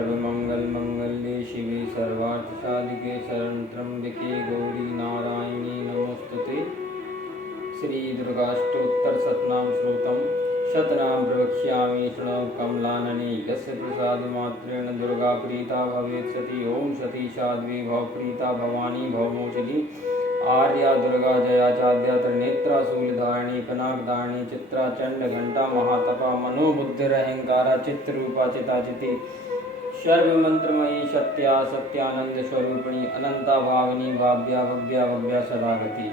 सर्वमंगलमांगल्ये शिवे सर्वार्थसाधिके शरण्ये गौरी नारायणी नमोस्तुते। श्री दुर्गाष्टोत्तर शतनाम श्लोकम शतनाम प्रवक्ष्यामि शृणु कमलानने यस्य प्रसादमात्रेण दुर्गा प्रीता भवेत् सती। ओम सती साध्वी भवप्रीता भवानी भवमोचनी आर्या दुर्गा जया चाद्या त्रिनेत्रा शूलधारिणी कनकधारिणी चित्रा चंड घंटा महातपा मनोबुद्धिरहंकारा चित्रूपा चिताचिति सर्वमंत्रमयी सत्या सत्यानंद स्वरूपिणी अनंता भाविनी भाव्या भव्या भव्या सदागति।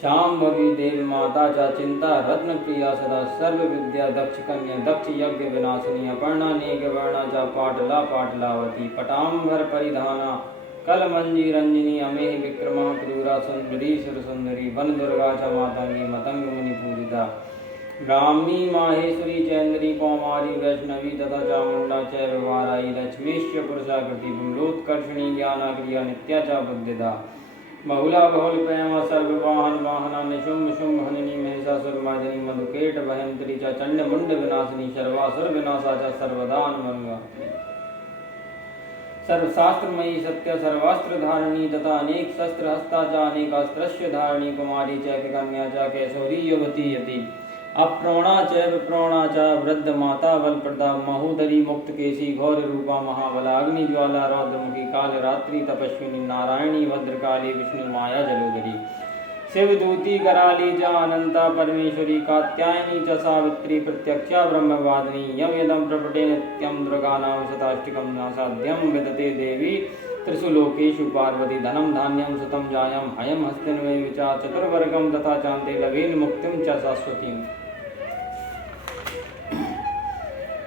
शाम्भवी देवी माता चा चिंता रत्न प्रिया सदा सर्व विद्या दक्ष कन्या दक्ष यज्ञ विनाशिनी अपर्णा नेक वर्णा चा पाटला पाटलावती पटांबर परिधाना कल मंजी रंजनी अमेह विक्रमा क्रूरा सुंदरी सुर सुंदरी वन दुर्गा च मातंगी मतंग मुनि पूजिता ब्राह्मी माहेश्वरी चैन्द्री कौमारी वैष्णवी तथा चामुंडा चैव वाराई लक्ष्मीश्च पुरुषाकृति विमलोत्कर्षणी ज्ञानाक्रिया नित्या च बुद्धिदा बहुला बहुल प्रेमा सर्ववाहन वाहना निशुंभ शुंभ हननी महिषासुरमर्दिनी मधुकेट भयंत्री च चंड मुंड विनाशिनी सर्वासुर विनाशा च सर्वदान मंगा सर्वशास्त्रमयी सत्य सर्वास्त्र धारिणी तथा अनेक शस्त्र हस्ता च अनेकास्त्रस्य धारिणी कुमारी च कन्या च कैशोरी युवती यति अप्रोणा चैव प्रोणा च वृद्ध माता बलप्रदा महोदरी मुक्त केशी घोर रूपा महाबला अग्नि ज्वाला रौद्रमुखी काल रात्रि तपस्विनी नारायणी भद्रकाली विष्णु माया जलोदरी शिवदूती कराली च अनंता परमेश्वरी कात्यायनी च सावित्री प्रत्यक्षा ब्रह्मवादिनी यम यदम प्रपटे नित्यम दुर्गानाम शताष्टकम नासाध्यम विदते देवी त्रिषु लोकेषु पार्वती धनम धान्यम सुतम जायम हयम हस्तिन्वय विचा चतुर्वर्गम तथा चांते लवेन मुक्तिम च शाश्वतीम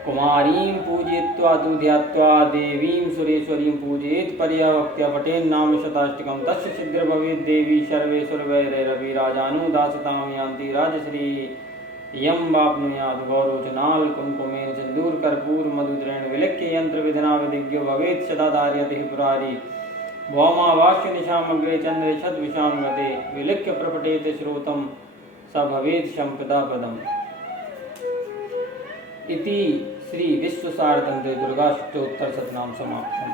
कुमारीं पूजयित्वा तु ध्यात्वा देवीं सुरेश्वरीं पूजयेत् पर्यावक्त्या पठेन् नाम शताष्टकं तस्य सिद्धिर् भवेत् देवी सर्वेश्वरवैरैरपि राजानुदासतां यान्ति राजश्री यं वाप्नुयात् गौरोचनाल कुंकुमेन सिन्दूर कर्पूर मधुद्रेण विलिख्य यंत्र विधिना विधिज्ञो भवेत् सदाधार्यतिः पुरारी भौमावास्य निशामग्रे चन्द्रे छद्विषां गते विलिख्य प्रपठेत् श्रोतं स भवेत् सम्पदा पदम् इति श्री विश्वसारतंत्रे दुर्गाष्टोत्तर शतनाम समाप्तम्।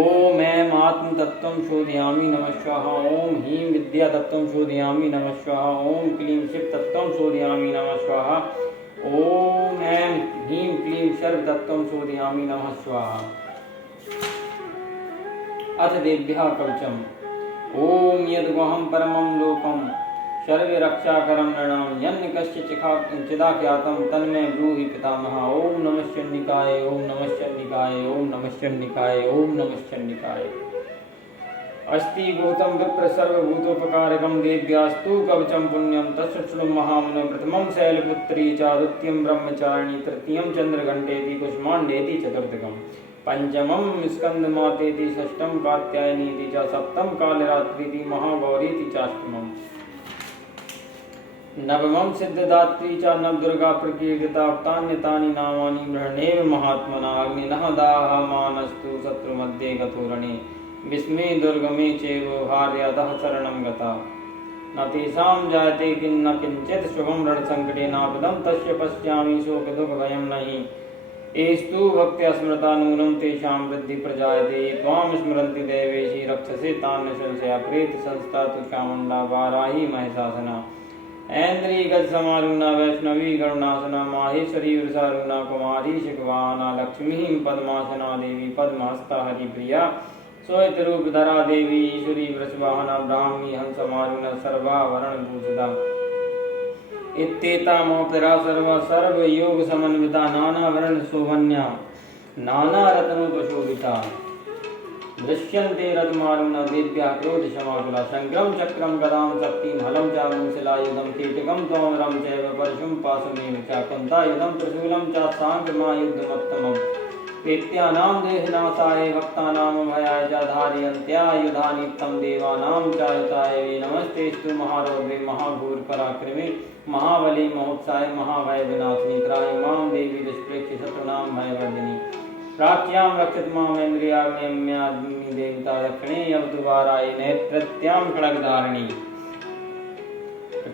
ओम ऐं आत्म तत्त्वं शोधयामि नमः स्वाहा। ओम ह्रीं विद्या तत्त्वं शोधयामि नमः स्वाहा। ओम क्लीं शिव तत्त्वं शोधयामि नमः स्वाहा। ओम ऐं ह्रीं क्लीं सर्व तत्त्वं शोधयामि नमः स्वाहा। अथ देव्यः कवचम्। ओम यद्वहं परमं लोकं सर्वे रक्षाकरं नृणां यन्न कश्चित् चिदाख्यातं तन्मे ब्रूहि पितामह। ओम नमः चण्डिकाय ओम नमः चण्डिकाय ओम नमः चण्डिकाय ओम नमः चण्डिकाय। अस्ति भूतं विप्र सर्वभूतोपकारकं देव्यास्तु कवचं पुण्यं तत्सृष्टुं महामुने प्रथमं शैलपुत्री च द्वितीयं ब्रह्मचारिणी तृतीयं चन्द्रघण्टेति कुष्माण्डेति चतुर्थकम् पंचमं स्कन्दमातेति षष्ठं कात्यायनीति च सप्तम कालरात्रीति महागौरीति चाष्टमम् नवमं सिद्धदात्री च नवदुर्गा प्रकीर्तिता उक्तान्यतानि नामानि बृहन्नेव महात्मना अग्निनः दाहमानस्तु शत्रुमध्ये गतोरणे विस्मे दुर्गमे चैव हार्यातः शरणं गता न तेषां जायते किन्न किञ्चित् शुभं रणसङ्कटे नापदं तस्य पश्यामि शोकदुःखभयं नहि एस्तु भक्त्या स्मृता नूनं तेषां वृद्धि प्रजायते ये त्वां स्मरन्ति दैवेशि रक्षसे तान् संशया प्रेत संस्था तु चामुण्डा वाराही महिषासना ऐन्द्री गज समारूणा वैष्णवी गरुणासना माहेश्वरी वृषारूणा कुमारी शिखवाहना लक्ष्मी पद्मासना देवी पद्महस्ता हरिप्रिया श्वेतरूपधरा देवी ईश्वरी वृषवाहना ब्राह्मी हंसमारूणा सर्वाभरणभूषिता इत्येतामोपरा सर्वा सर्वयोग समन्विता नानावर्ण शोभन्या नानारत्नोपशोभिता दृश्यन्ते रत्मारुणा देव्याः क्रोधशमाकुला शङ्करं चक्रं गदां शक्तिं हलं चारुं शिलायुधं कीटकं तोमरं चैव परशुं पाशमेव च कुन्तायुधं त्रिशूलं च साङ्गमायुधमुत्तमम् दैत्यानां देहनाशाय भक्तानां भयाय च धारयन्त्यायुधानि तं देवानां चायुताय वे नमस्तेस्तु महारौद्रे महाघोरपराक्रमे महाबले महोत्साय महाभयविनाशिनी त्राहि मां देवी दुष्प्रेक्ष्य शत्रूणां भयवर्धिनी प्राच्यां रक्षत मामेन्द्रियाग्निम्याग्नि देवता दक्षिणे अवतु वाराय नेत्रत्यां खड्गधारिणी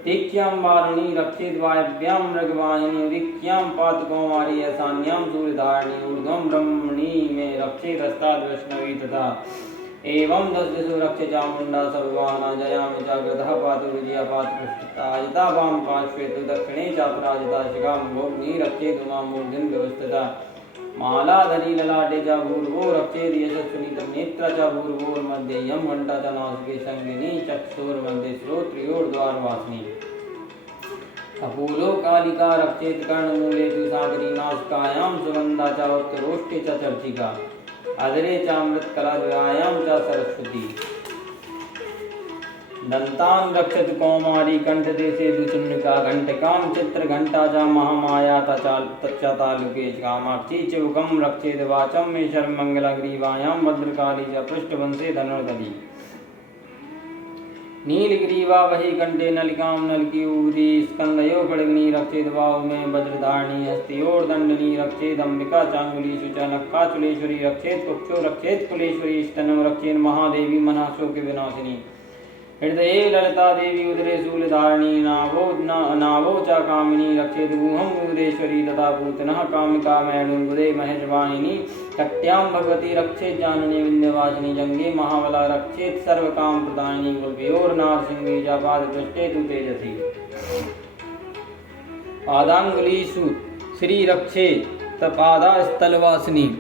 प्रतीक्यां वारुणी रक्षेत वायव्यां मृगवाहिनी उदिक्यां पातकौमारी ऐसान्यां सूर्यधारिणी ऊर्ध्वं ब्रह्मणी में रक्षेत हस्ताद् वैष्णवी तथा एवं 10 दिशो रक्ष्य चामुण्डा सर्ववाहना जयामि जागृतः पातु विजया पातु पृष्ठता अजिता वाम पार्श्वे तु दक्षिणे चापराजिता शिखां भोग्नि रक्षेतु मां मूर्धिं व्यवस्थिता मालाधरी ललाटे च भूर्भुवः रक्षेत् यशस्विनी तन्नेत्रा च भूर्भुवोर्मध्ये यं घण्टा च नासिके संगिनी चक्षुर्मध्ये श्रोत्रियोर्द्वारवासिनी अपूलो कालिका रक्षेत् कर्णमूले तु सागरी नासिकायां सुगन्धा च उत्तरोष्ठे च चर्चिका अदरे चामृतकला द्वयायां च सरस्वती दन्तान् रक्षति कौमारी कंठदेशे दुचुण्डिका घण्टिकां चित्रघण्टा च महामाया तच्च तालुके कामाक्षी चिबुकं रक्षेत् वाचं मे शर्मङ्गलग्रीवायां भद्रकाली च पृष्ठवंशे धनुर्धरी नीलग्रीवा वही कंठे नलिकां नलकी उदी स्कंदयो खड्गनी रक्षेत बाहु में वज्रधारिणी हस्तियोर्दंडनी रक्षेत अंबिका चांगुलीषु च नक्काचुलेश्वरी रक्षेत कुक्षो रक्षेत कुलेश्वरी स्तनो रक्षेत महादेवी मनाशोक विनाशिनी हृदये ललिता देवी उदरे शूलधारिणी नावो च कामिनी रक्षेत गुहं उदरेश्वरी तथा पूतनः कामिका मैडुर्गुदे महेशवाहिनी कट्यां भगवती रक्षेत जाननी विंध्यवासिनी जंगे महाबला रक्षेत सर्वकाम प्रदायिनी गुल्भयोर्नारसिंही च पादपृष्ठे तु तेजसी पादांगुलीषु श्री रक्षेत पादास्थलवासिनी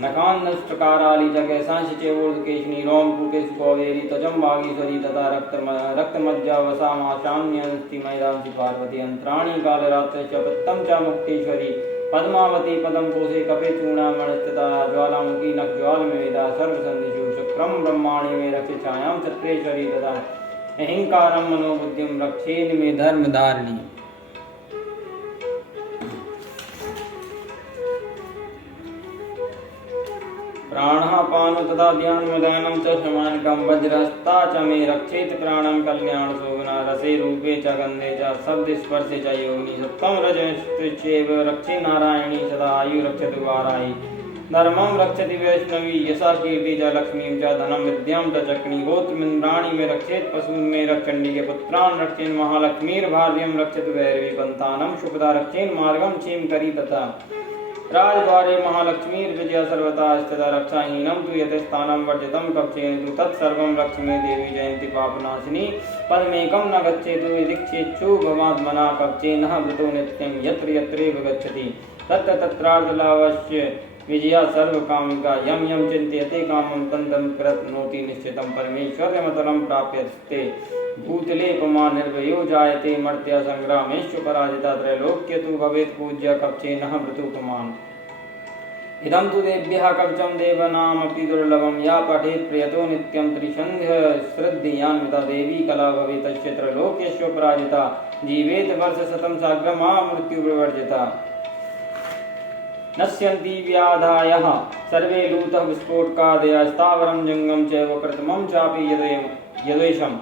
नकान्नष्टकाराली जगह सांशिचेवोर्धकेशिनी रोमकूटेषु कौवेरी त्वचं भागीश्वरी तथा रक्तमज्जा वसामाशान्यस्ति मैदांसि पार्वती अंतराणी कालरात्रश्च पत्तं च मुक्तेश्वरी पद्मावती पदं कोशे कपे चूर्णामणस्थिता ज्वालामुखी नखज्वालमेधा सर्वसन्धिषु शुक्रं ब्रह्माणि मे रक्ष छायां चत्रेश्वरी तथा अहिंकारं मनोबुद्धिं रक्षेन् मे धर्मधारिणी प्राणापानो तथा ध्यानमदनं च शमानिकं वज्रहस्ता च मे रक्षेत प्राणं कल्याणशोभना रसे रूपे च गन्धे च शब्दस्पर्शे च योगिनी सत्त्वं रजश्चैव रक्षे नारायणी सदा आयु रक्षतु वारायि धर्मं रक्षति वैष्णवी यशा कीर्ति च लक्ष्मीं च धनं विद्यां च चक्रिणी गोत्रमिन्द्राणि मे रक्षेत् पशून् मे रक्षण्डी के पुत्रान् रक्षेन् महालक्ष्मीर्भार्यं रक्षतु भैरवी पन्तानं शुभदा रक्षेन् मार्गं क्षेमकरी तथा राजद्वारे महालक्ष्मीर्विजया सर्वथा स्थिता रक्षाहीनं तु यतस्थानं वर्जितं कक्षेन तु तत्सर्वं रक्ष मे देवी जयन्ती पापनाशिनी पदमेकं न गच्छेतु यदीक्षेच्छु भवात्मना कक्षे नः वृतो नित्यं यत्र यत्रैव गच्छति तत्र तत्रार्थलाभस्य विजया सर्वकामिका यं यं चिन्तयते कामं तं तं प्रतनोति निश्चितं परमेश्वर्यमतलं प्राप्यते भूतले पमा निर्भयो जायते मर्त्य संग्रामेषु पराजिता त्रैलोक्य तु भवेत् पूज्य कवचे नः मृतुपमान् इदं तु देभ्यः कवचं देवानामपि दुर्लभं या पठेत् प्रियतो नित्यं त्रिसन्ध्य श्रद्धेयान्विता देवी कला भवेत् तस्य त्रैलोक्यस्य पराजिता जीवेत् वर्षशतं साग्रमा मृत्युविवर्जिता नश्यन्ति व्याधायः सर्वे लूतः विस्फोटकादयः स्थावरं जङ्गम चैव कृत्रिमं चापि यदेशम्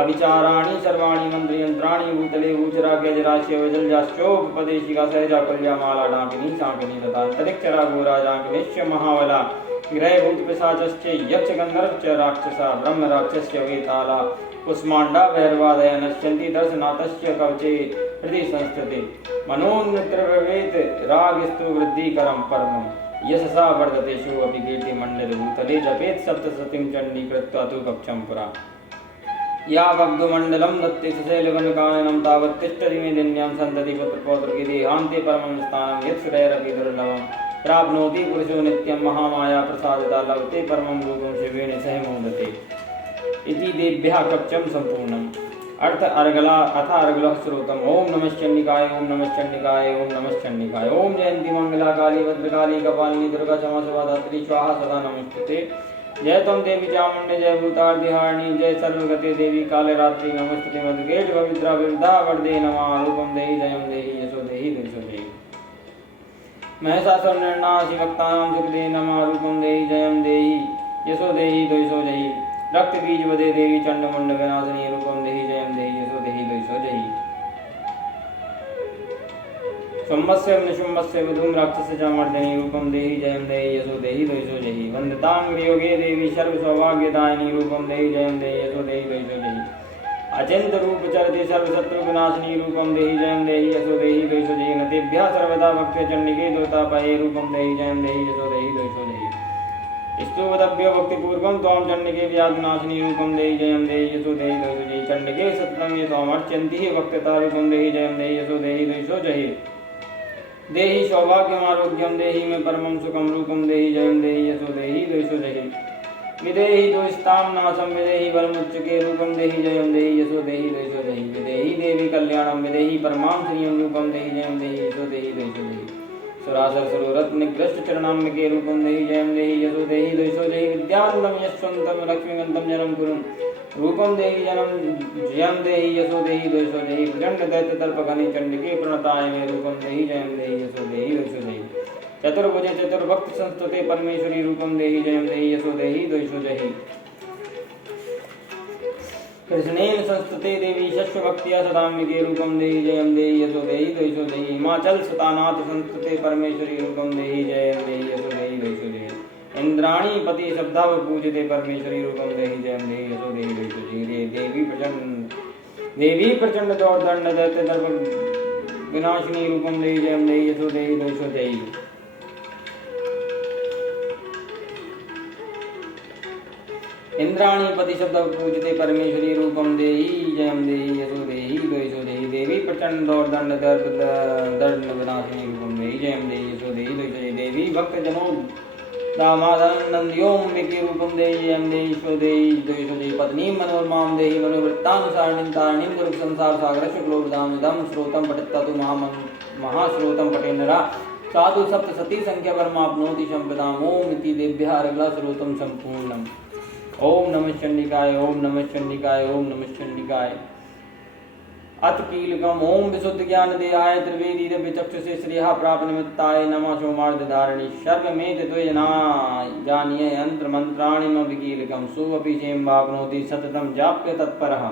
अभिचाराणि सर्वाणि मन्त्रयन्त्राणि भूतले भूचराग्यजराशयवजलजाश्चोपदेशिका सहजाकुल्यामाला डाकिनी शाकिनी तथा अंतरिक्षरा घोरा डाकिनीश्च महाबला ग्रहभूतपिशाचश्च यक्षगन्धर्वश्च राक्षसा ब्रह्मराक्षस्य वेताला कुष्माण्डा भैरवादय नश्यन्ति दर्शनाथस्य कवचे हृदि संस्थिते मनोन्मित्रभवेत् रागस्तु वृद्धिकरं परमं यशसा वर्धते शोऽपि कीर्तिमण्डलभूतले जपेत् सप्तशतीं चण्डी कृत्वा तु कक्षं पुरा यावग्धुमण्डलं दत्ते सशैलवनकाननं तावत् तिष्ठति मे दिन्यां सन्तति पुत्रपौत्रकी देहान्ते परमं स्थानं यत्सुरैरपि दुर्लभं प्राप्नोति पुरुषो नित्यं महामाया प्रसादिता लभते परमं रूपं शिवेन सह मोदते इति देभ्यः कवचं सम्पूर्णम् अर्थ अर्गला अथ अर्गलः श्रोतम् ओम नमः चण्डिकाय ओम नमः चण्डिकाय ओम नमः चण्डिकाय ओम जयंती मंगला काली भद्रकाली कपालिनी दुर्गा क्षमा शिवा धात्री स्वाहा सदा नमस्ते जय तम देवी चामुंडे जय भूतार्तिहारिणी जय सर्वगते देवी काले रात्रि नमस्ते मधुगेट पवित्रा वृद्धा वरदे नमः रूपम देहि जयम देहि यशो देहि दुर्शो देहि महसासुर निर्नाशि भक्तानां सुखदे नमः रूपम देहि जयम देहि यशो देहि दुर्शो देहि रक्त बीज वदे देवी चंडमुंड विनाशिनी रूपम देहि जयम देहि यशो देहि दुर्शो देहि शुम्भस्य निशुम्भस्य विधुम राक्षस चामर्दनी रूपम देहि जयम देहि यशो देहि दुर्शो देहि वंदतां योगे देवी सर्व सौभाग्यदायिनी रूपम देहि जयम देहि यशो देहि दुर्शो देहि अचिंत रूप चरति सर्वशत्रु विनाशिनी रूपम देहि जयम देहि यशो देहि द्वैषो देहि नतेभ्यः सर्वदा भक्त्या चंडिके दोतापये रूपम देहि जयम देहि यशो देहि द्वैषो देहि स्तुवदभ्यो भक्तिपूर्वं त्वां चंडिके व्याधिनाशिनी रूपम देहि जयम देहि यशो देहि द्वैषो देहि चंडिके सततं ये त्वामर्चन्ति भक्तता रूपम देहि जयम देहि यशो देहि द्वैषो देहि देहि सौभाग्यम आरोग्यम देहि में परमं सुखम रूपम देहि जयम देहि यशो देहि द्वैषो देहि विदेहि दुष्टाम नाशम विदेहि बलमुच्चके रूपम देहि जयम देहि यशो देहि द्वैषो देहि विदेहि देवी कल्याणम विदेहि परमां श्रियं रूपम देहि जयम देहि यशो देहि द्वैषो देहि सुरासर सुररत्न निकृष्ट चरणाम्बिके रूपम देहि जयम देहि यशो देहि द्वैषो देहि विद्यानंदम यशवंतम लक्ष्मीकांतम जनम कुरुम रूपम देहि जयम देहि यशो देहि द्वैषो देहि प्रचंड दैत्य तर्पघनि चंडिके प्रणताय मे रूपम देहि जयम देहि यशो देहि द्वैषो देहि चतुर्भुजे चतुर्भक्त संस्तुते परमेश्वरी रूपम देहि जयम देहि यशो देहि द्वैषो देहि कृष्णेन संस्तुते देवी शश्वभक्त्या सदाम्बिके रूपम देहि जयम देहि यशो देहि द्वैषो देहि हिमाचल सुतानाथ संस्तुते परमेश्वरी रूपम देहि जयम देहि यशो देहि द्वैषो देहि इंद्राणी पति शब्दाव पूजते परमेश्वरी रूपम देहि जयम देहि यशो देहि द्वैषो देहि देवी प्रचंड दौर्दंड दैत्य दर्प विनाशिनी रूपम देहि जयम देहि यशो देहि द्वैषो देहि इंद्राणी पति शब्द पूजते परमेश्वरी रूपम देहि जयम देहि यशो देहि द्वैषो देहि देवी प्रचंड दौर्दंड दर्द विनाशिनी रूपम देहि जयम देहि यशो देहि द्वैषो देहि देवी भक्त जनों दामादनंद्योम के रूपम देहि जयम देहि यशो देहि द्वैषो देहि पत्नी मनोरमाम देहि मनोवृत्तानुसारिणीं तारिणीं दुर्ग संसार सागर शुक्लोपदाम इदं श्रोतं पठित्वा तु महाश्रोतं पठेन्नरा साधु सप्त सती संख्या परमाप्नोति संपदाम ओम इति देभ्यः अर्घला श्रोतं संपूर्णम् ओम नमः चंडिकाय ओम नमः चंडिकाय ओम नमः चंडिकाय अत कीलकम ओम विशुद्ध ज्ञान देहाय त्रिवेदी दिव्य चक्षुषे श्रेयः प्राप्त निमित्ताय नमः सोमार्थ धारिणी सर्व में द्वयना जानिये यंत्र मंत्राणि म विकीलकम सुवपि चेम वाप्नोति सततं जाप्य तत्परः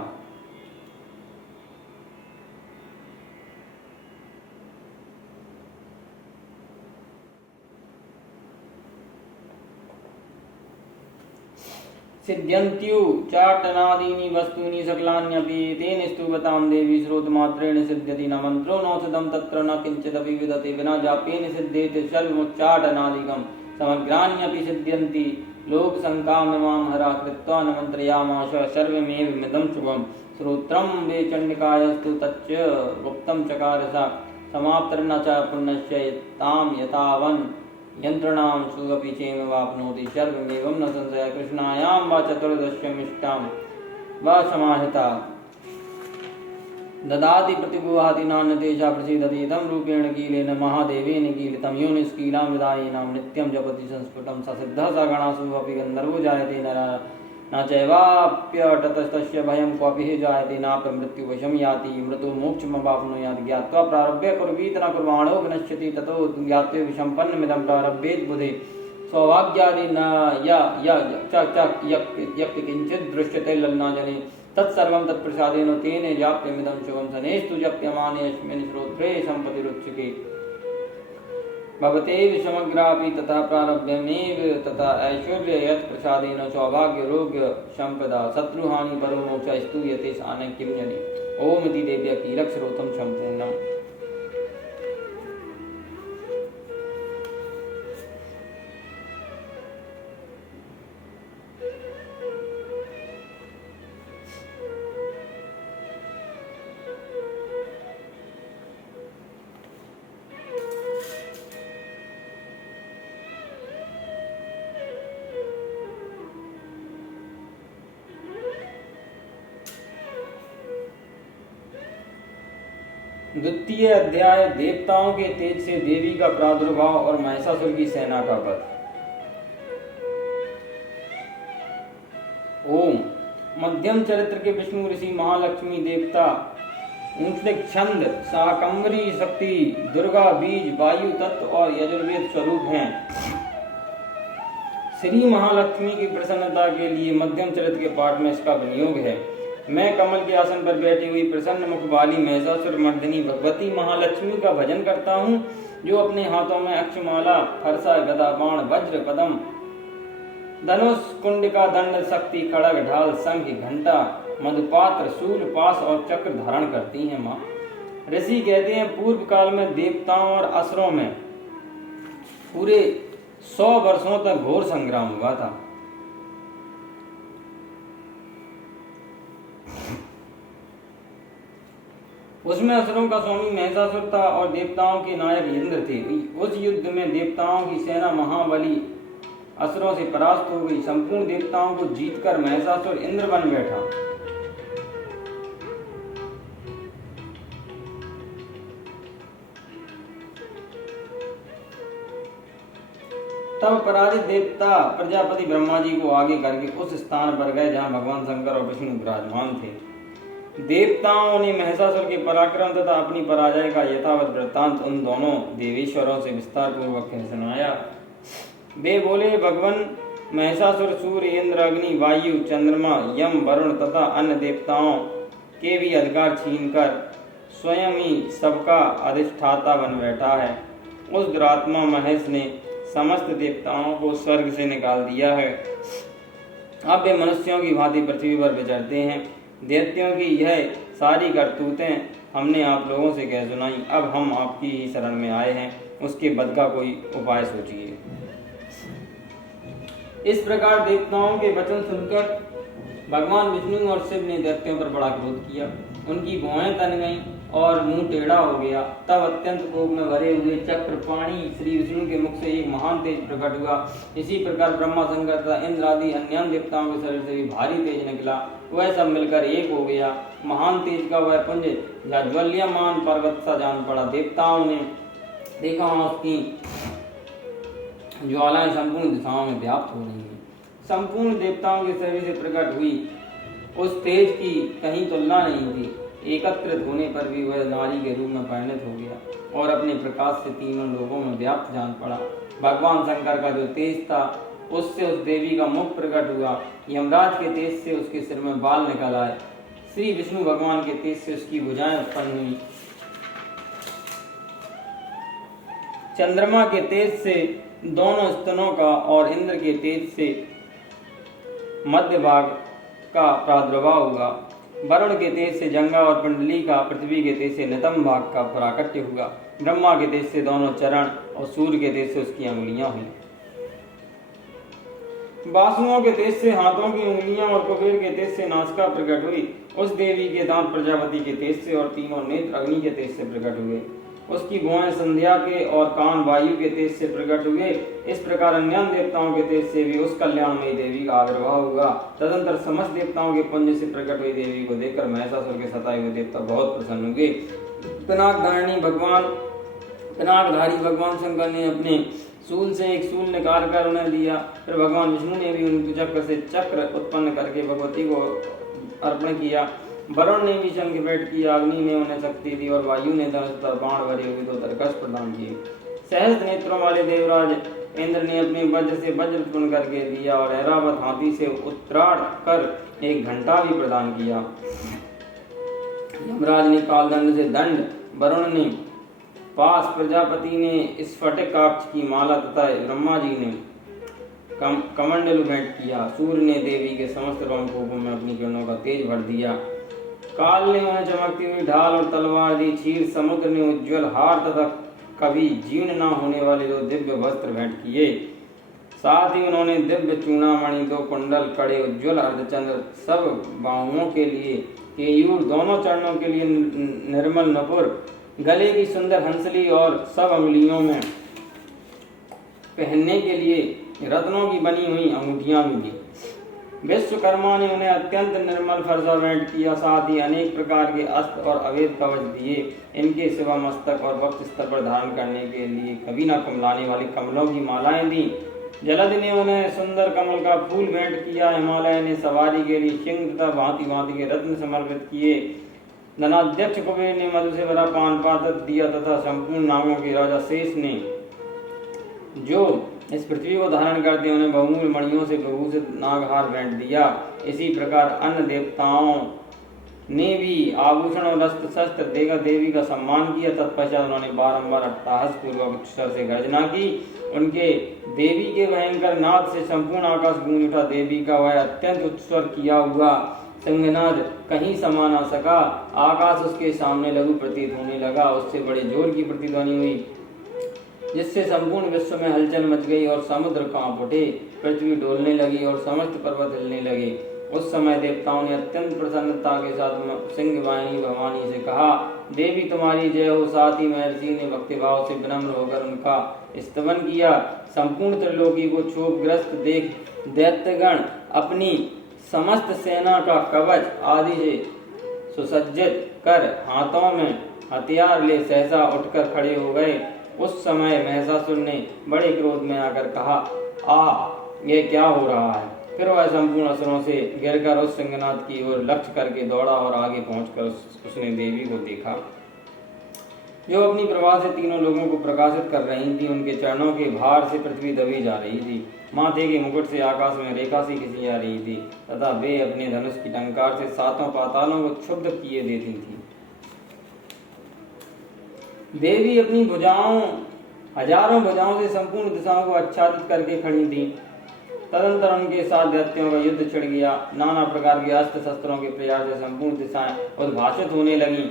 सिद्ध्यन्त्यु चाटनादीनि वस्तूनि सकलान्यपि तेन स्तुवतां देवी श्रोतमात्रेण सिद्ध्यति न मंत्रो नौषधं तत्र न किंचिदपि विदते विना जाप्येन सिद्धेति सर्वमुच्चाटनादिकं समग्राण्यपि सिद्ध्यन्ति लोकसंकाममां हरा कृत्वा न मन्त्रयामाश सर्वमेव मिदं शुभं श्रोत्रं वे चण्डिकायस्तु तच्च गुप्तं चकार सा समाप्तर्न च पुण्यस्य तां यतावन् यंत्रणाम सुगपि चेम वाप्नोति सर्वमेवं न संशय कृष्णायां वा चतुर्दश्यमिष्टां वा समाहिता ददाति प्रतिगुहाति नान्यतेषा प्रसीदति इदं रूपेण कीलेन महादेवेन कीलितं यो निष्कीलां विदायिनां नित्यं जपति संस्फुटं स सिद्धः स गणासु अपि गन्धर्वो जायते नरः न चैवाप्यतस्तस्य भयं क्वापि हि जायते नापि मृत्युवशं याति मृतो मोक्षमवाप्नुयात् ज्ञात्वा प्रारभ्य कुर्वीत न कुर्वाणो विनश्यति ततो ज्ञात्वे विसम्पन्नमिदं प्रारभ्येत् बुधे सौभाग्यादि न यक् किञ्चित् दृश्यते लग्नाजने तत्सर्वं तत्प्रसादेन तेन जाप्यमिदं शुभं शनेस्तु जप्यमाने अस्मिन् श्रोत्रे सम्पतिरुच्यते भवतेव समग्रापि तथा प्रारभ्यमेव तथा ऐश्वर्य यत् प्रसादेन सौभाग्य रोग्य संपदा शत्रुहानि परो मोक्ष स्तूयते सानं किं जने ओम इति देव्या कीलक श्रोतं संपूर्णम् द्वितीय अध्याय देवताओं के तेज से देवी का प्रादुर्भाव और महिषासुर की सेना का वध। ओम मध्यम चरित्र के विष्णु ऋषि महालक्ष्मी देवता ऊंचे छंद शाकंभरी शक्ति दुर्गा बीज वायु तत्व और यजुर्वेद स्वरूप हैं। श्री महालक्ष्मी की प्रसन्नता के लिए मध्यम चरित्र के पाठ में इसका विनियोग है। मैं कमल के आसन पर बैठी हुई प्रसन्न मुख वाली महिषासुर मर्दिनी भगवती महालक्ष्मी का भजन करता हूँ, जो अपने हाथों में अक्षमाला फरसा गदा बाण वज्र पदम धनुष कुंडिका दंड शक्ति खड़ग ढाल शंख घंटा मधुपात्र, शूल, पाश और चक्र धारण करती हैं माँ। ऋषि कहते हैं पूर्व काल में देवताओं और असुरों में पूरे 100 वर्षों तक घोर संग्राम हुआ था। उसमें असुरों का स्वामी महिषासुर था और देवताओं के नायक इंद्र थे। उस युद्ध में देवताओं की सेना महाबली असुरों से परास्त हो गई। संपूर्ण देवताओं को जीतकर महिषासुर इंद्र बन बैठा। तब पराजित देवता प्रजापति ब्रह्मा जी को आगे करके उस स्थान पर गए जहां भगवान शंकर और विष्णु विराजमान थे। देवताओं ने महिषासुर के पराक्रम तथा अपनी पराजय का यथावत वृत्तांत उन दोनों देवेश्वरों से विस्तार पूर्वक सुनाया। वे बोले, भगवान महिषासुर सूर्य, इंद्र, अग्नि, वायु, चंद्रमा, यम, वरुण तथा अन्य देवताओं के भी अधिकार छीनकर स्वयं ही सबका अधिष्ठाता बन बैठा है। उस दुरात्मा महेश ने समस्त देवताओं को स्वर्ग से निकाल दिया है। अब वे मनुष्यों की भांति पृथ्वी पर विचरते हैं। दैत्यों की यह सारी करतूतें हमने आप लोगों से कह सुनाई। अब हम आपकी ही शरण में आए हैं, उसके बद का कोई उपाय सोचिए। इस प्रकार देवताओं के वचन सुनकर भगवान विष्णु और शिव ने दैत्यों पर बड़ा क्रोध किया। उनकी भुआएं तन गईं और मुंह टेढ़ा हो गया। तब अत्यंत कोप में भरे हुए चक्रपाणी श्री विष्णु के मुख से एक महान तेज प्रकट हुआ। इसी प्रकार ब्रह्मा, शंकर तथा इंद्र आदि अन्य देवताओं के शरीर से भी भारी तेज निकला। वह सब मिलकर एक हो गया। महान तेज का वह पुंज ज्वल्यमान पर्वत सा जान पड़ा। देवताओं ने देखा उसकी ज्वालाएं संपूर्ण दिशाओं में व्याप्त हो रही हैं। संपूर्ण देवताओं के शरीर से प्रकट हुई उस तेज की कहीं तुलना नहीं थी। एकत्रित होने पर भी वह नारी के रूप में परिणत हो गया और अपने प्रकाश से तीनों लोगों में व्याप्त जान पड़ा। भगवान शंकर का जो तेज था उससे उस देवी का मुख प्रकट हुआ। यमराज के तेज से उसके सिर में बाल निकल आए। श्री विष्णु भगवान के तेज से उसकी भुजाएं उत्पन्न हुई। चंद्रमा के तेज से दोनों स्तनों का और इंद्र के तेज से मध्य भाग का प्रादुर्भाव हुआ। वरुण के तेज से जंगा और पिंडली का, पृथ्वी के तेज से नितंब भाग का प्राकट्य हुआ। ब्रह्मा के तेज से दोनों चरण और सूर्य के तेज से उसकी अंगुलियां हुई। बासुओं के तेज से हाथों की उंगलियां और कुबेर के तेज से नासिका प्रकट हुई। उस देवी के दांत प्रजापति के तेज से और तीनों नेत्र अग्नि के तेज से प्रकट हुए। उसकी भुआएं संध्या के और कान वायु के तेज से प्रकट हुए। इस प्रकार अन्य देवताओं के तेज से भी उस कल्याणमयी देवी का आविर्भाव हुआ। तदंतर समस्त देवताओं के पुंज से प्रकट हुई देवी को देखकर महिषासुर के सताए हुए देवता बहुत प्रसन्न हुए। पिनाकधारी भगवान शंकर ने अपने शूल से एक शूल निकाल कर उन्हें दिया। फिर भगवान विष्णु ने भी उनके चक्र से चक्र उत्पन्न करके भगवती को अर्पण किया। वरुण ने भी शंख भेंट किया। अग्नि ने उन्हें शक्ति दी और वायु ने धनुष तथा बाण भरे हुए 2 तरकश प्रदान किए। सहस्त्र नेत्रों वाले देवराज इंद्र ने अपने वज्र से वज्र उत्पन्न करके दिया और ऐरावत हाथी से उत्तराण कर एक घंटा भी प्रदान किया। यमराज ने कालदंड से दंड, वरुण ने पास, प्रजापति ने स्फटिकाक्ष की माला तथा ब्रह्मा जी ने कमंडलु भेंट किया। सूर्य ने देवी के समस्त रोमकूपों में अपनी किरणों का तेज भर दिया। काल ने उन्हें चमकती हुई ढाल और तलवार दी। क्षीर समुद्र ने उज्ज्वल हार तथा कभी जीर्ण न होने वाले 2 दिव्य वस्त्र भेंट किए। साथ ही उन्होंने दिव्य चूड़ामणि, 2 कुंडल, कड़े, उज्ज्वल अर्धचंद्र, सब बाहुओं के लिए केयूर, दोनों चरणों के लिए निर्मल नपुर, गले की सुंदर हंसली और सब अंगुलियों में पहनने के लिए रत्नों की बनी हुई अंगूठियां भी दी। विश्वकर्मा ने उन्हें अत्यंत निर्मल फरसा भेंट किया। साथ ही अनेक प्रकार के अस्त्र और अवैध कवच दिए। इनके सिवा मस्तक और वक्ष स्तर पर धारण करने के लिए कभी न कुमलाने वाली कमलों की मालाएं दी। जलद ने उन्हें सुंदर कमल का फूल भेंट किया। हिमालय ने सवारी के लिए सिंह तथा भांति भांति के रत्न समर्पित किए। धनाध्यक्ष कुबेर ने मधु से भरा पान पात्र दिया तथा संपूर्ण नागों के राजा शेष ने जो इस पृथ्वी को धारण करते उन्हें बहुमूल्य मणियों से विभूषित नागहार भेंट दिया। इसी प्रकार अन्य देवताओं ने भी आभूषण और अस्त्र शस्त्र देकर देवी का सम्मान किया। तत्पश्चात उन्होंने बारंबार अट्टहास पूर्वक स्वर से गर्जना की। उनके देवी के भयंकर नाद से संपूर्ण आकाश गूंज उठा। देवी का वह अत्यंत उत्स्वर किया हुआ सिंहनाद कहीं समा न सका। आकाश उसके सामने लघु प्रतीत होने लगा। उससे बड़े जोर की प्रतिध्वनि हुई, जिससे संपूर्ण विश्व में हलचल मच गई और समुद्र कांप उठे। पृथ्वी डोलने लगी और समस्त पर्वत हिलने लगे। उस समय देवताओं ने अत्यंत प्रसन्नता के साथ सिंह वाहिनी भवानी से कहा, देवी तुम्हारी जय हो। साथ ही महर्षि ने भक्तिभाव से विनम्र होकर उनका स्तवन किया। संपूर्ण त्रिलोकी को क्षोभग्रस्त देख दैत्यगण अपनी समस्त सेना का कवच आदि से सुसज्जित कर हाथों में हथियार ले सहसा उठकर खड़े हो गए। उस समय महिषासुर ने बड़े क्रोध में आकर कहा, ये क्या हो रहा है। फिर वह संपूर्ण असुरों से गिरकर उस सिंहनाद की ओर लक्ष्य करके दौड़ा और आगे पहुंचकर उसने देवी को देखा, जो अपनी प्रभा से तीनों लोगों को प्रकाशित कर रही थी। उनके चरणों के भार से पृथ्वी दबी जा रही थी। माथे के मुकुट से आकाश में रेखा सी खिंची जा रही थी तथा वे अपने धनुष की टंकार से सातों पातालों को क्षुब्ध किए देती थी। देवी अपनी भुजाओं, हजारों भुजाओं से संपूर्ण दिशाओं को आच्छादित करके खड़ी थी। तदंतर उनके साथ दैत्यों का युद्ध छिड़ गया। नाना प्रकार के अस्त्र शस्त्रों के प्रयास से संपूर्ण दिशाएं उद्भाषित होने लगी।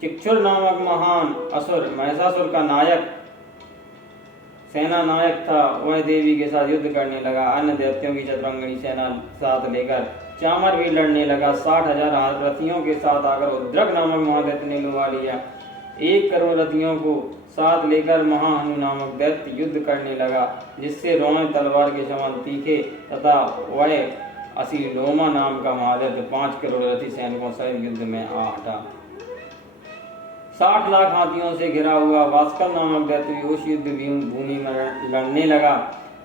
चिक्षुर नामक महान असुर महिषासुर का नायक, सेना नायक था, वह देवी के साथ युद्ध करने लगा। अन्य दैत्यों की चतुरंगनी सेना साथ लेकर चामर भी लड़ने लगा। 60,000 रथियों के साथ आकर उद्रक नामक महादैत्य ने लुभा लिया। 1 करोड़ रथियों को साथ लेकर महाहनु नामक दैत्य युद्ध करने लगा, जिससे रोएं तलवार के समान तीखे तथा वह असीलोमा नाम का महादैत्य 5 करोड़ रथी सैनिकों सहित युद्ध में आ हटा। 60 लाख हाथियों से घिरा हुआ वास्कल नामक दैत्य भी उस युद्ध भूमि में लड़ने लगा।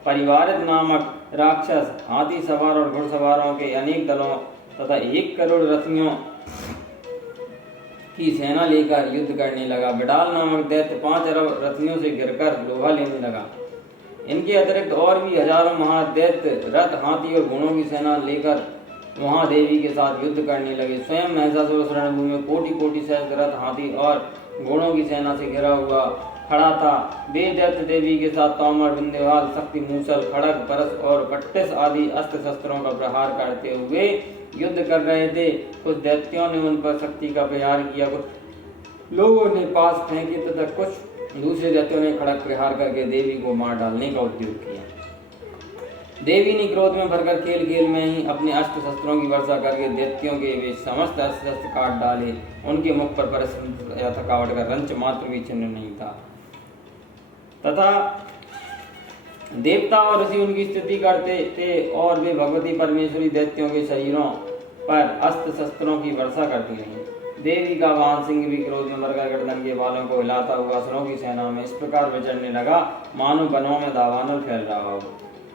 परिवारित नामक राक्षस हाथी सवार और घुड़सवारों के अनेक दलों तथा 1 करोड़ रथियों की सेना लेकर युद्ध करने लगा। बिडाल नामक दैत्य 5 अरब रथियों से घिरकर लोहा लेने लगा। इनके अतिरिक्त और भी हजारों महादैत्य रथ, हाथी और घोड़ों की सेना लेकर महादेवी के साथ युद्ध करने लगे। स्वयं महिषासुर उस रणभूमि में कोटि-कोटि सहस्त्र रथ, हाथी और घोड़ों की सेना से घिरा हुआ खड़ा था। वे दैत्य देवी के साथ तोमर, विंध्यवाल, शक्ति, मूसल, खड़ग, परस और पट्टिस आदि अस्त्र शस्त्रों का प्रहार करते हुए युद्ध कर रहे थे। कुछ दैत्यों ने उन पर शक्ति का प्रहार किया, कुछ लोगों ने पास फेंके तथा कुछ दूसरे दैत्यों ने खड़ग प्रहार करके देवी को मार डालने का उद्योग किया। देवी ने क्रोध में भरकर खेल खेल में ही अपने अस्त्र शस्त्रों की वर्षा करके दैत्यों के वे समस्त अस्त्र शस्त्र काट डाले। उनके मुख पर परस्पर या थकावट का रंच मात्र भी चिन्ह नहीं था तथा देवता और ऋषि उनकी स्तुति करते थे और वे भगवती परमेश्वरी दैत्यों के शरीरों पर अस्त्र शस्त्रों की वर्षा करती रहीं। देवी का वाहन सिंह भी क्रोध में भरकर गर्दन के बालों को हिलाता हुआ असुरों की सेना में इस प्रकार विचरने लगा, मानो वनों में दावानल फैल रहा हो।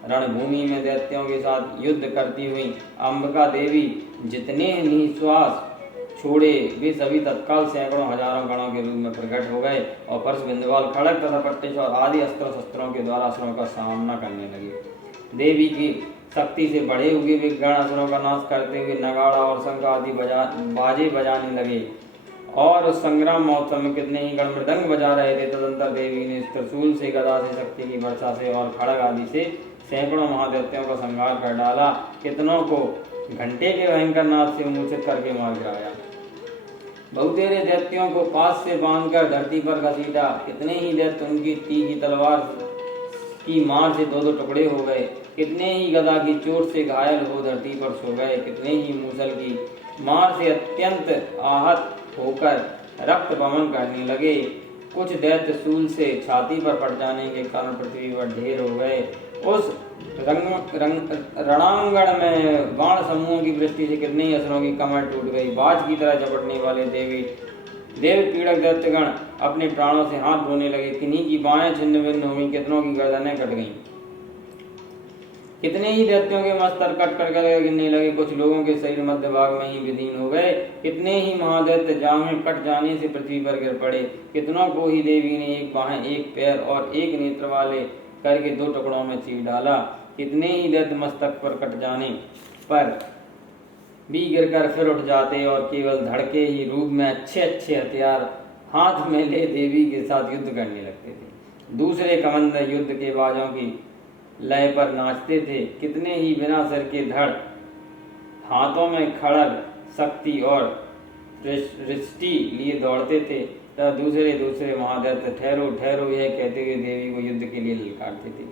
रणभूमि में दैत्यों के साथ युद्ध करती हुई अंबिका देवी जितने निश्वास छोड़े वे सभी तत्काल सैकड़ों हजारों गणों के रूप में प्रकट हो गए और परस, बिंदवाल, खड़ग तथा पट्टिश और आदि अस्त्र शस्त्रों के द्वारा असुरों का सामना करने लगे। देवी की शक्ति से बढ़े हुए वे गण असुरों का नाश करते हुए नगाड़ा और शंख आदि बाजे बजाने लगे और उस संग्राम महोत्सव में कितने ही गण मृदंग बजा रहे थे। तदंतर देवी ने त्रिशूल से, गदा से, शक्ति की वर्षा से और खड़ग आदि से सैकड़ों महादैत्यों का संहार कर डाला। कितनों को घंटे के भयंकर नाद से मूर्छित करके मार गिराया। बहुतेरे दैत्यों को पास से बांधकर धरती पर घसीटा। कितने ही दैत्य उनकी तीखी तलवार की मार से 2-2 टुकड़े हो गए। कितने ही गदा की चोट से घायल हो धरती पर सो गए। कितने ही मूसल की मार से अत्यंत आहत होकर रक्त पवन करने लगे। कुछ दैत्य शूल से छाती पर पड़ जाने के कारण पृथ्वी पर ढेर हो गए। उस रणांगण में बाण समूहों की वृष्टि से कितने ही असुरों की कमर टूट गई। बाज की तरह झपटने वाले देव पीड़क दैत्यगण अपने प्राणों से हाथ धोने लगे। किन्हीं की बाहें छिन्न भिन्न हो गई, कितनों की गर्दनें कट गईं। कितने ही दैत्यों के मस्तक कट कर गिरने लगे। कुछ लोगों के शरीर मध्य भाग में ही विलीन हो गए। कितने ही महादैत्य जांघें कट जाने से पृथ्वी पर गिर पड़े। कितनों को ही देवी ने 1 बाहें, 1 पैर और 1 नेत्र वाले करके 2 टुकड़ों में चीर डाला। कितने ही दैत्य मस्तक पर कट जाने पर भी गिरकर फिर उठ जाते और केवल धड़के ही रूप में अच्छे अच्छे हथियार हाथ में ले देवी के साथ युद्ध करने लगते थे। दूसरे कमंद युद्ध के बाजों की लय पर नाचते थे। कितने ही बिना सिर के धड़ हाथों में खड़ग, शक्ति और रिष्टि लिए दौड़ते थे, तब दूसरे महादैत्य ठहरो ठहरो यह कहते हुए देवी को युद्ध के लिए ललकारते थे।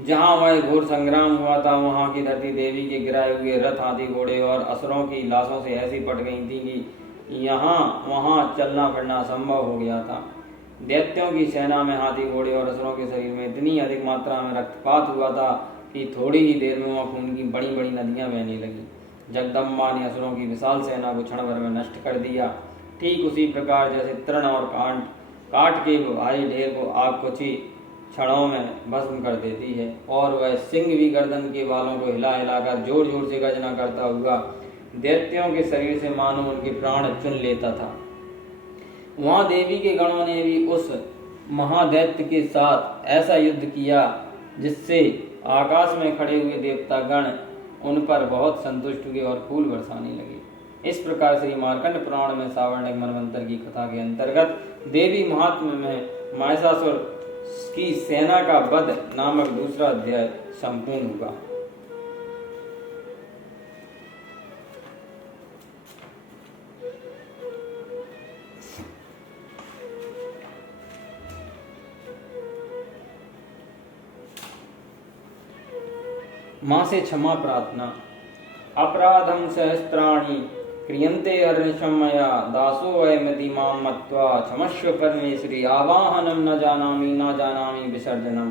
जहाँ वह घोर संग्राम हुआ था वहाँ की धरती देवी के गिराए हुए रथ, हाथी, घोड़े और असुरों की लाशों से ऐसी पट गई थी कि यहाँ वहाँ चलना फिरना असंभव हो गया था। दैत्यों की सेना में हाथी, घोड़े और असुरों के शरीर में इतनी अधिक मात्रा में रक्तपात हुआ था कि थोड़ी ही देर में वहाँ खून की बड़ी बड़ी नदियाँ बहने लगी। जगदम्बा ने असुरों की विशाल सेना को क्षण भर में नष्ट कर दिया। ठीक उसी प्रकार जैसे तृण और काट के भारी ढेर को आग कुछ क्षणों में भस्म कर देती है, और वह सिंह भी गर्दन के बालों को हिला हिलाकर जोर जोर से गर्जना करता हुआ दैत्यों के शरीर से मानो उनके प्राण चुन लेता था। वहां देवी के गणों ने भी उस महादैत्य के साथ ऐसा युद्ध किया जिससे आकाश में खड़े हुए देवता गण उन पर बहुत संतुष्ट हुए और फूल बरसाने लगे। इस प्रकार श्री मार्कंड पुराण में सावर्णिक मनवंतर की कथा के अंतर्गत देवी महात्म्य में महिषासुर की सेना का वध नामक दूसरा अध्याय संपूर्ण हुआ। मां से क्षमा प्रार्थना। अपराधम सहस्त्राणि क्रियन्ते हर्निशं मया दासो वयमिति मां मत्वा क्षमस्व परमेश्वरी। आवाहनं न जानामि विसर्जनम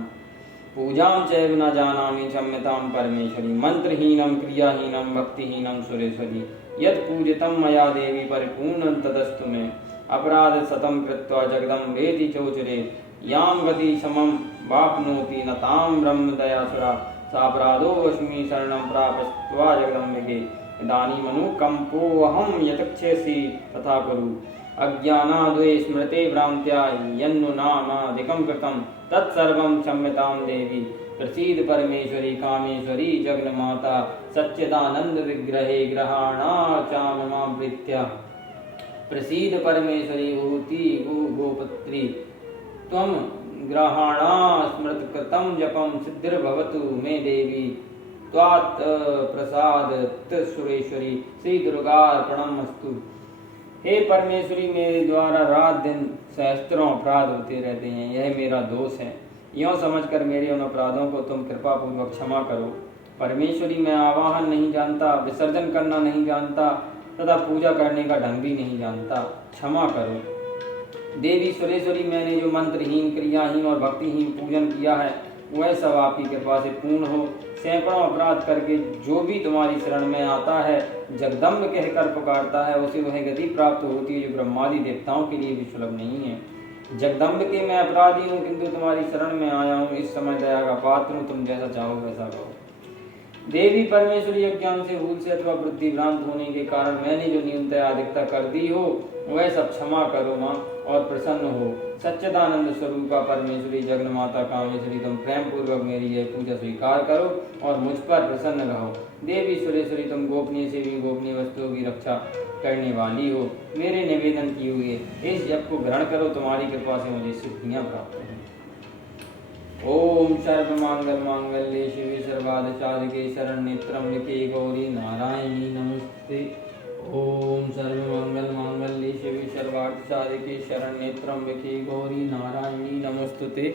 पूजां चैव न जानामि क्षम्यतां परमेश्वरी। मंत्रहीनं क्रियाहीनं भक्तिहीनं सुरेश्वरी यत् पूजितं मया देवी परिपूर्णं तदस्तु मे। अपराध शतं कृत्वा जगदम्बेति चोचरे यां गति समं वाप्नोति न तां ब्रह्म दयासुरा। सापराधोऽस्मि शरणं प्रापस्त्वा जगदम्बिके इदानीमनुकम्पोऽहं यतक्षेसि तथा कुरु। अज्ञानाद्वे स्मृते भ्रान्त्या यन्नुनामादिकं कृतं तत्सर्वं क्षम्यतां देवी। प्रसीद परमेश्वरी कामेश्वरी जगन्माता सच्चिदानंद विग्रहे ग्रहाणाचाम मां प्रीत्या। प्रसीद परमेश्वरी भूति गोपत्री त्वं ग्रहाणा स्मृत कृतं जपं सिद्धिर्भवतु मे देवी त्वात् प्रसाद सुरेश्वरी। श्री दुर्गार्पणमस्तु। हे परमेश्वरी मेरे द्वारा रात दिन सहस्त्रों अपराध होते रहते हैं, यह मेरा दोष है। यों समझकर मेरे उन अपराधों को तुम कृपा पूर्वक क्षमा करो। परमेश्वरी मैं आवाहन नहीं जानता, विसर्जन करना नहीं जानता तथा पूजा करने का ढंग भी नहीं जानता, क्षमा करो। देवी सुरेश्वरी मैंने जो मंत्रहीन, क्रियाहीन और भक्तिहीन पूजन किया है वह सब आपकी कृपा से पूर्ण हो। सैकड़ों अपराध करके जो भी तुम्हारी शरण में आता है, जगदम्ब कहकर पुकारता है, उसे वह गति प्राप्त होती है जो ब्रह्मादि देवताओं के लिए भी सुलभ नहीं है। जगदम्ब के मैं अपराधी हूँ किंतु तुम्हारी शरण में आया हूँ, इस समय दया का पात्र हूँ, तुम जैसा चाहो वैसा करो। देवी परमेश्वरी अज्ञान से, भूल से अथवा बुद्धि भ्रांत होने के कारण मैंने जो न्यूनता अधिकता कर दी हो वह सब क्षमा करो माँ और प्रसन्न हो। सच्चिदानंद स्वरूपा परमेश्वरी जगन्माता कामेश्वरी तुम प्रेम पूर्वक मेरी यह पूजा स्वीकार करो और मुझ पर प्रसन्न रहो। देवी सुरेश्वरी तुम गोपनीय से भी गोपनीय वस्तुओं की रक्षा करने वाली हो, मेरे निवेदन किए हुए इस जप को ग्रहण करो, तुम्हारी कृपा से मुझे सिद्धियां प्राप्त हों। ओम सर्वमंगल मांगल्ये शिवे सर्वार्थ साधके शरण्ये त्र्यंबके गौरी नारायणी नमस्ते। ओम सर्वमंगल मांगल्ये शिवे सर्वार्थ साधके शरण्ये त्र्यंबके गौरी नारायणी नमस्तुते।